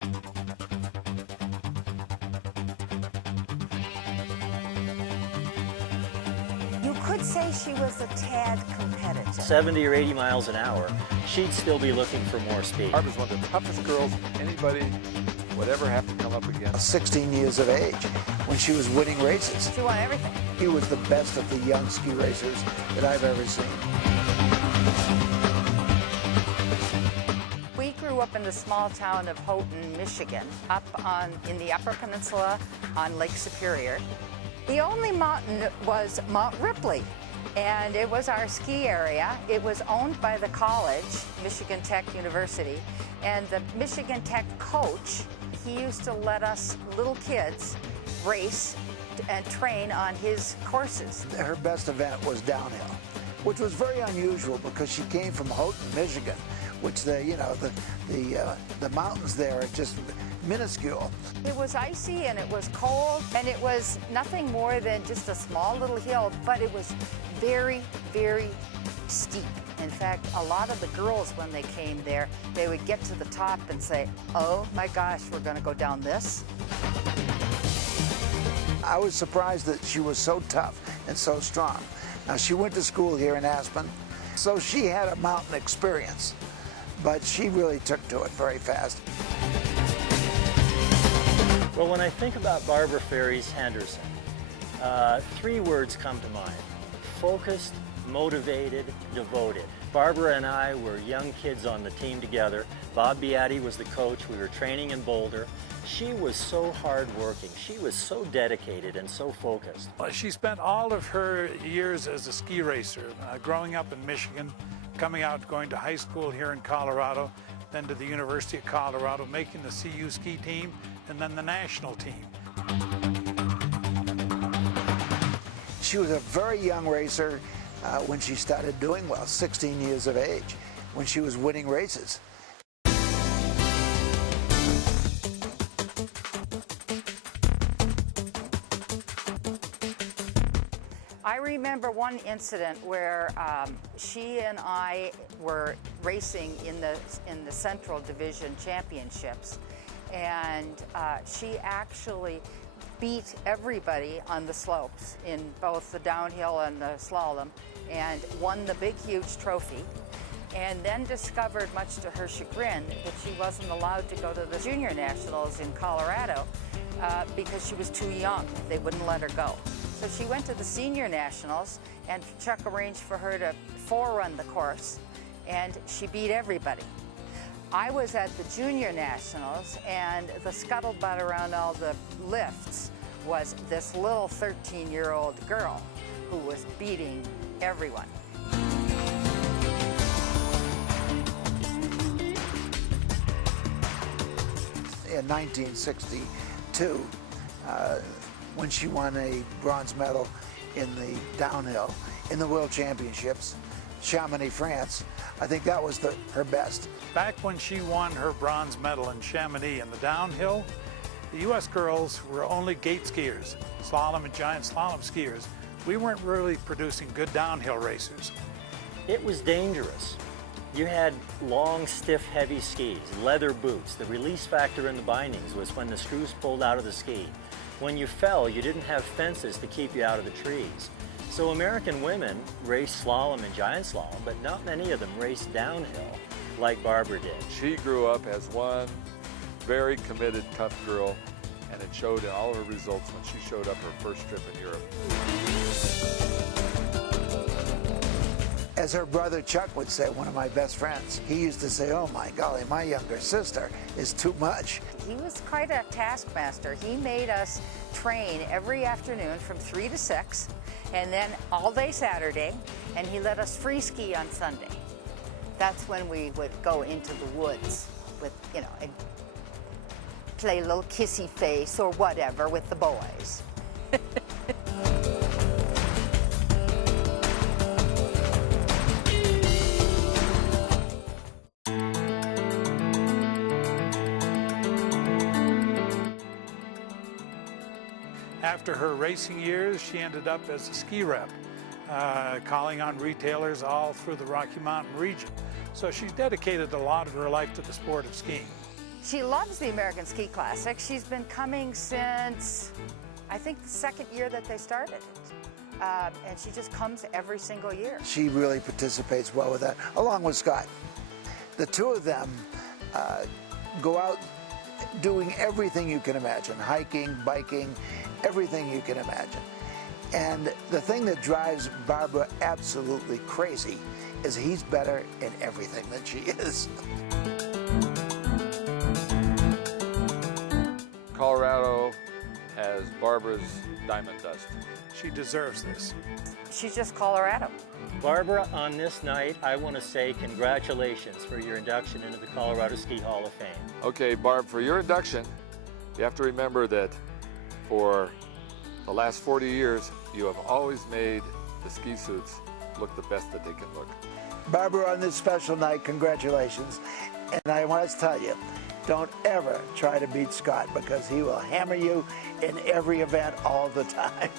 You could say she was a tad competitive. 70 or 80 miles an hour, she'd still be looking for more speed. Barbara's one of the toughest girls anybody would ever have to come up against. 16 years of age when she was winning races. She won everything. She was the best of the young ski racers that I've ever seen. We grew up in the small town of Houghton, Michigan, in the Upper Peninsula on Lake Superior. The only mountain was Mount Ripley, and it was our ski area. It was owned by the college, Michigan Tech University, and the Michigan Tech coach, he used to let us little kids race and train on his courses. Her best event was downhill, which was very unusual because she came from Houghton, Michigan, which the mountains there are just minuscule. It was icy and it was cold, and it was nothing more than just a small little hill, but it was very, very steep. In fact, a lot of the girls, when they came there, they would get to the top and say, oh my gosh, we're going to go down this. I was surprised that she was so tough and so strong. Now, she went to school here in Aspen, so she had a mountain experience, but she really took to it very fast. Well, when I think about Barbara Ferries Henderson, 3 words come to mind: focused, motivated, devoted. Barbara and I were young kids on the team together. Bob Beatty was the coach. We were training in Boulder. She was so hardworking. She was so dedicated and so focused. She spent all of her years as a ski racer, growing up in Michigan, coming out, going to high school here in Colorado, then to the University of Colorado, making the CU ski team, and then the national team. She was a very young racer when she started doing well, 16 years of age, when she was winning races. I remember one incident where she and I were racing in the Central Division Championships, and she actually beat everybody on the slopes in both the downhill and the slalom, and won the big, huge trophy, and then discovered, much to her chagrin, that she wasn't allowed to go to the Junior Nationals in Colorado because she was too young. They wouldn't let her go. So she went to the Senior Nationals, and Chuck arranged for her to forerun the course, and she beat everybody. I was at the Junior Nationals, and the scuttlebutt around all the lifts was this little 13-year-old girl who was beating everyone. In 1962, when she won a bronze medal in the downhill in the World Championships, Chamonix, France, I think that was her best. Back when she won her bronze medal in Chamonix in the downhill, the U.S. girls were only gate skiers, slalom and giant slalom skiers. We weren't really producing good downhill racers. It was dangerous. You had long, stiff, heavy skis, leather boots. The release factor in the bindings was when the screws pulled out of the ski. When you fell, you didn't have fences to keep you out of the trees. So American women raced slalom and giant slalom, but not many of them raced downhill like Barbara did. She grew up as one very committed, tough girl, and it showed in all her results when she showed up her first trip in Europe. As her brother Chuck would say, one of my best friends, he used to say, oh my golly, my younger sister is too much. He was quite a taskmaster. He made us train every afternoon from 3 to 6, and then all day Saturday, and he let us free ski on Sunday. That's when we would go into the woods with, you know, and play a little kissy face or whatever with the boys. After her racing years, she ended up as a ski rep, calling on retailers all through the Rocky Mountain region. So she dedicated a lot of her life to the sport of skiing. She loves the American Ski Classic. She's been coming since, I think, the second year that they started it. And she just comes every single year. She really participates well with that, along with Scott. The two of them go out doing everything you can imagine, hiking, biking, everything you can imagine. And the thing that drives Barbara absolutely crazy is he's better in everything than she is. Colorado has Barbara's diamond dust. She deserves this. She's just Colorado. Barbara, on this night, I want to say congratulations for your induction into the Colorado Ski Hall of Fame. Okay, Barb, for your induction, you have to remember that for the last 40 years, you have always made the ski suits look the best that they can look. Barbara, on this special night, congratulations. And I want to tell you, don't ever try to beat Scott, because he will hammer you in every event all the time.